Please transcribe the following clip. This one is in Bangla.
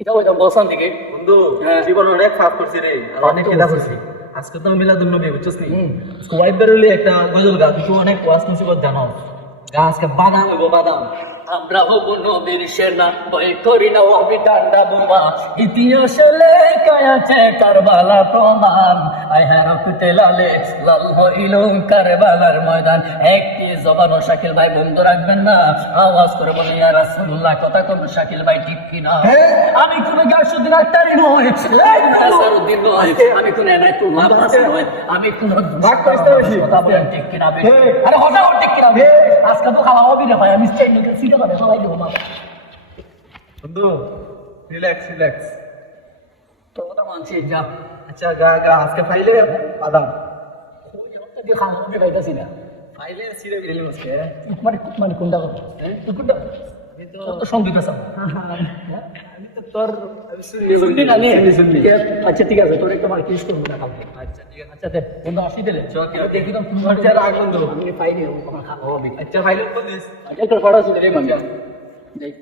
হইতাম দিকে। বন্ধু হ্যাঁ। জীবন অনেক খারাপ করছি রে। অনেক খেলা করছি। আজকে তো মিলাদুল নবী বুঝছিস নি? ওয়াইফ বেরোলে একটা গজল গা তুই অনেক ওয়াজ মুসিবত জানো। আজকে বাদাম হইব বাদাম। আমরা হব নবীর সেনা ভয় করি না আমি ডান্ডা বোমা। ইতিহাসে লেখায় আছে কারবালা প্রমাণ। আই হ্যাঁ লালে লাল হইল কারবালার ময়দান। একটি জবান শাকিল ভাই বন্ধ রাখবেন না। আওয়াজ করে বলে ইয়া রাসূলুল্লাহ কথা কোন শাকিল ভাই ঠিক কিনা আমি কোন গাছুদ্দিন আক্তারি নই। নাসারউদ্দিন নই। আমি কোন এনায়তুল মাদ্রাসা নই। আমি কোন কথা বলেন ঠিক কিনা বে? আরে হঠাৎ ঠিক কিনা বে? আজকে তো খাওয়া হবে না ভাই আমি স্টেট সিটে করে সবাই দেবো মা বন্ধু রিল্যাক্স রিল্যাক্স তোর কথা মানছি যা। আচ্ছা গা গা আজকে ফাইলে বাদাম। দিয়ে খাওয়া হবে পাইতাছি না। ফাইলে সিরে গেলি আজকে। মানে মানে কোনটা কথা হ্যাঁ? কোনটা? তো সংগীত আছে না নিয়ে শুনবি শুনবি আচ্ছা ঠিক আছে তোর একটু আমার কিস করব না কালকে। আচ্ছা ঠিক আছে। আচ্ছা বন্ধু আসি দিলে আছে। দেখি তো আচ্ছা, রাখ বন্ধু। আমি পাইনি আমার খাওয়া হবে। আচ্ছা ফাইলে বলিস আচ্ছা তোর ফটো আছে রে মানে দেখ।